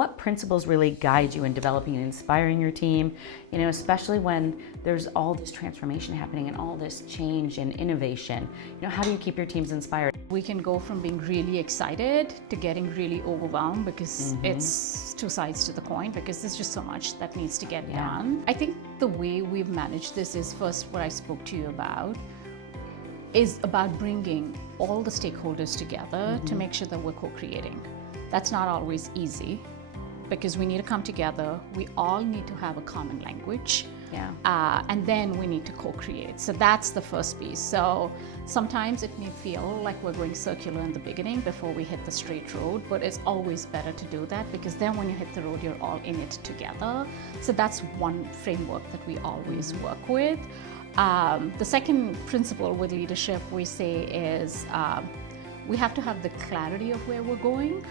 what principles really guide you in developing and inspiring your team, especially when there's all this transformation happening and all this change and innovation? How do you keep your teams inspired? We can go from being really excited to getting really overwhelmed because it's two sides to the coin, because there's just so much that needs to get done. I think the way we've managed this is, first, what I spoke to you about is about bringing all the stakeholders together to make sure that we're co-creating. That's not always easy because we need to come together. We all need to have a common language. And then we need to co-create. So that's the first piece. So sometimes it may feel like we're going circular in the beginning before we hit the straight road, but it's always better to do that, because then when you hit the road, you're all in it together. So that's one framework that we always work with. The second principle with leadership we say is we have to have the clarity of where we're going.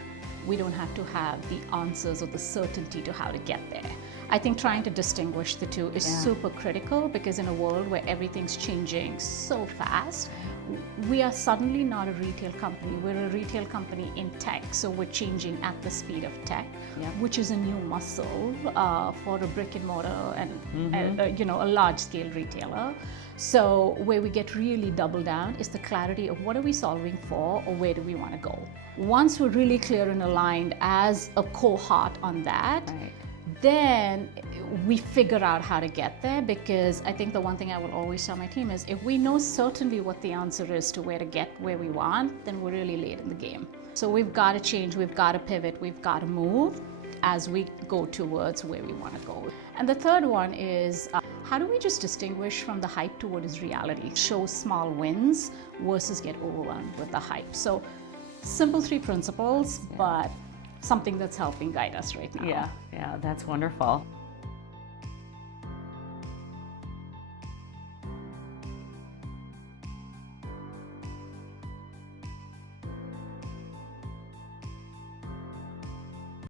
We don't have to have the answers or the certainty to how to get there. I think trying to distinguish the two is super critical, because in a world where everything's changing so fast, we are suddenly not a retail company. We're a retail company in tech, so we're changing at the speed of tech, which is a new muscle for a brick and mortar and a large-scale retailer. So where we get really double down is the clarity of what are we solving for, or where do we want to go. Once we're really clear and aligned as a cohort on that, then we figure out how to get there. Because I think the one thing I will always tell my team is, if we know certainly what the answer is to where to get where we want, then we're really late in the game. So we've got to change, we've got to pivot, we've got to move as we go towards where we want to go. And the third one is, how do we just distinguish from the hype to what is reality? Show small wins versus get overwhelmed with the hype. So simple 3 principles, but something that's helping guide us right now. Yeah, that's wonderful.